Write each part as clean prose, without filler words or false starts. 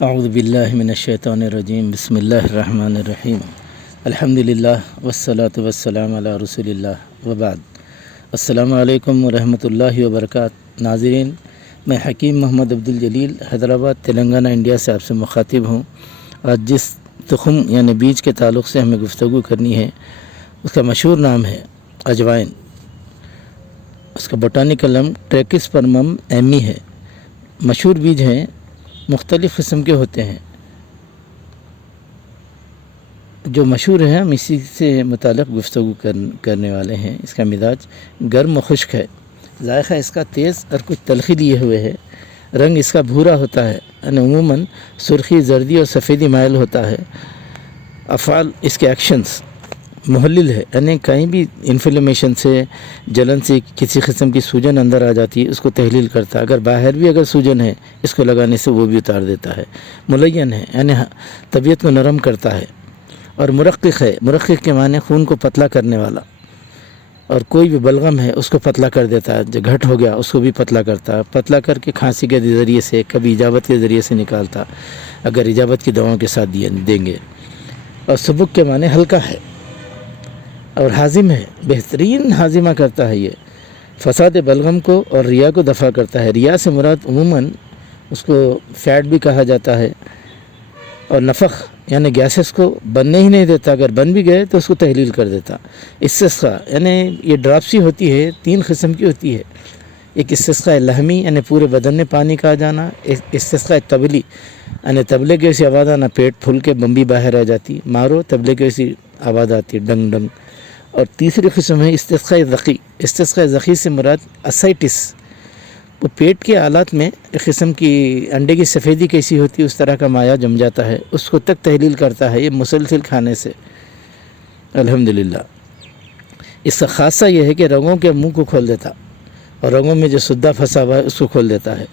اعوذ باللہ من الشیطان الرجیم بسم اللہ الرحمن الرحیم الحمدللہ والصلاة والسلام علی رسول اللہ وبعد۔ السلام علیکم ورحمۃ اللہ وبرکاتہ۔ ناظرین، میں حکیم محمد عبدالجلیل حیدرآباد تلنگانہ انڈیا سے آپ سے مخاطب ہوں۔ آج جس تخم یعنی بیج کے تعلق سے ہمیں گفتگو کرنی ہے اس کا مشہور نام ہے اجوائن۔ اس کا بوٹانیکل نام ٹریکس پرمم ایمی ہے۔ مشہور بیج ہیں، مختلف قسم کے ہوتے ہیں۔ جو مشہور ہیں ہم اسی سے متعلق گفتگو کرنے والے ہیں۔ اس کا مزاج گرم و خشک ہے، ذائقہ اس کا تیز اور کچھ تلخی لیے ہوئے ہے۔ رنگ اس کا بھورا ہوتا ہے، یعنی عموماً سرخی، زردی اور سفیدی مائل ہوتا ہے۔ افعال اس کے ایکشنز محلل ہے، یعنی کہیں بھی انفلیمیشن سے، جلن سے کسی قسم کی سوجن اندر آ جاتی ہے اس کو تحلیل کرتا ہے۔ اگر باہر بھی اگر سوجن ہے اس کو لگانے سے وہ بھی اتار دیتا ہے۔ ملین ہے، یعنی طبیعت کو نرم کرتا ہے۔ اور مرقق ہے، مرقق کے معنی خون کو پتلا کرنے والا۔ اور کوئی بھی بلغم ہے اس کو پتلا کر دیتا ہے، جو گھٹ ہو گیا اس کو بھی پتلا کرتا ہے۔ پتلا کر کے کھانسی کے ذریعے سے، کبھی اجابت کے ذریعے سے نکالتا، اگر اجابت کی دواؤں کے ساتھ دیں گے۔ اور سبک کے معنی ہلکا ہے اور حازم ہے، بہترین حازمہ کرتا ہے۔ یہ فساد بلغم کو اور ریا کو دفع کرتا ہے۔ ریا سے مراد عموماً اس کو فیٹ بھی کہا جاتا ہے۔ اور نفخ یعنی گیسز کو بننے ہی نہیں دیتا، اگر بن بھی گئے تو اس کو تحلیل کر دیتا۔ استسقاء یعنی یہ ڈراپسی ہوتی ہے، 3 قسم کی ہوتی ہے۔ ایک استسقاء لحمی یعنی پورے بدن میں پانی کا آ جانا، استسقاء طبلی یعنی طبلے کی ویسی آواز آنا، پیٹ پھول کے بمبی باہر آ جاتی، مارو طبلے کی ویسی آواز آتی، ڈنگ ڈنگ۔ اور تیسری قسم ہے استسقاء ذقی۔ استسقاء ذقی سے مراد اسائٹس، وہ پیٹ کے آلات میں ایک قسم کی انڈے کی سفیدی کیسی ہوتی ہے اس طرح کا مایع جم جاتا ہے، اس کو تک تحلیل کرتا ہے یہ مسلسل کھانے سے۔ الحمدللہ اس کا خاصہ یہ ہے کہ رگوں کے منہ کو کھول دیتا، اور رگوں میں جو سدہ پھنسا ہوا ہے اس کو کھول دیتا ہے۔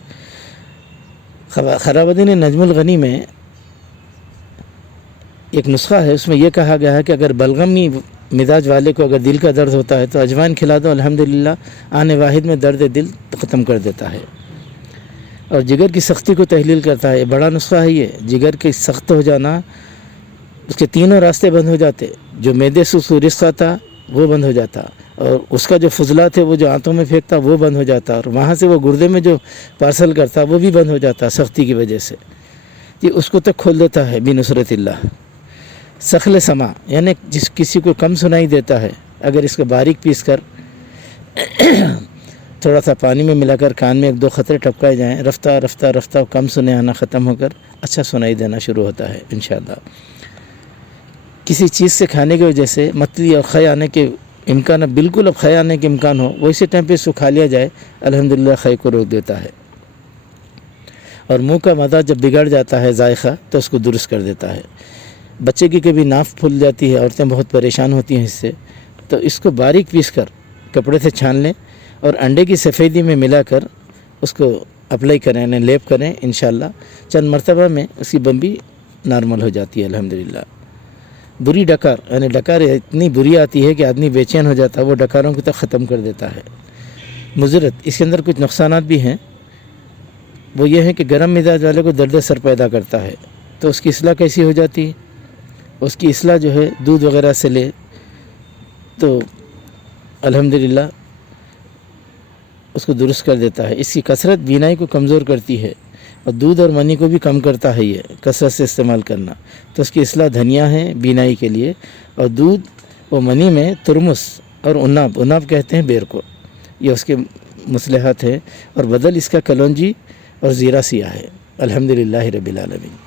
خراب الدین نجم الغنی میں ایک نسخہ ہے، اس میں یہ کہا گیا ہے کہ اگر بلغمی مزاج والے کو اگر دل کا درد ہوتا ہے تو اجوائن کھلا دو، الحمدللہ آنے واحد میں درد دل ختم کر دیتا ہے۔ اور جگر کی سختی کو تحلیل کرتا ہے، بڑا نسخہ ہے یہ۔ جگر کے سخت ہو جانا، اس کے تینوں راستے بند ہو جاتے، جو معدے سے اس کو رزق آتا وہ بند ہو جاتا، اور اس کا جو فضلات ہے وہ جو آنتوں میں پھینکتا وہ بند ہو جاتا، اور وہاں سے وہ گردے میں جو پارسل کرتا وہ بھی بند ہو جاتا سختی کی وجہ سے۔ یہ اس کو تک کھول دیتا ہے بنصرت اللہ۔ سخل سما یعنی جس کسی کو کم سنائی دیتا ہے، اگر اس کو باریک پیس کر تھوڑا سا پانی میں ملا کر کان میں 1-2 قطرے ٹپکائے جائیں، رفتہ رفتہ رفتہ کم سنے آنا ختم ہو کر اچھا سنائی دینا شروع ہوتا ہے انشاءاللہ۔ کسی چیز سے کھانے کی وجہ سے متلی اور خے آنے کے امکان، بالکل اب خے آنے کے امکان ہو، ویسے ٹائم پہ اس کو کھا لیا جائے، الحمدللہ خے کو روک دیتا ہے۔ اور منہ کا مزہ جب بگڑ جاتا ہے ذائقہ تو اس کو درست کر دیتا ہے۔ بچے کی کبھی ناف پھول جاتی ہے، عورتیں بہت پریشان ہوتی ہیں اس سے، تو اس کو باریک پیس کر کپڑے سے چھان لیں اور انڈے کی سفیدی میں ملا کر اس کو اپلائی کریں، یعنی لیپ کریں، انشاءاللہ چند مرتبہ میں اس کی بمبی نارمل ہو جاتی ہے الحمدللہ۔ بری ڈکار یعنی ڈکار اتنی بری آتی ہے کہ آدمی بے چین ہو جاتا ہے، وہ ڈکاروں کو تک ختم کر دیتا ہے۔ مضرت اس کے اندر کچھ نقصانات بھی ہیں، وہ یہ ہے کہ گرم مزاج والے کو درد سر پیدا کرتا ہے، تو اس کی اصلاح کیسی ہو جاتی ہے؟ اس کی اصلاح جو ہے دودھ وغیرہ سے لے تو الحمدللہ اس کو درست کر دیتا ہے۔ اس کی کثرت بینائی کو کمزور کرتی ہے، اور دودھ اور منی کو بھی کم کرتا ہے یہ کثرت سے استعمال کرنا، تو اس کی اصلاح دھنیا ہے بینائی کے لیے۔ اور دودھ و منی میں ترمس اور عناب کہتے ہیں بیر کو، یہ اس کے مصلحات ہیں۔ اور بدل اس کا کلونجی اور زیرہ سیاہ ہے۔ الحمدللہ رب العالمین۔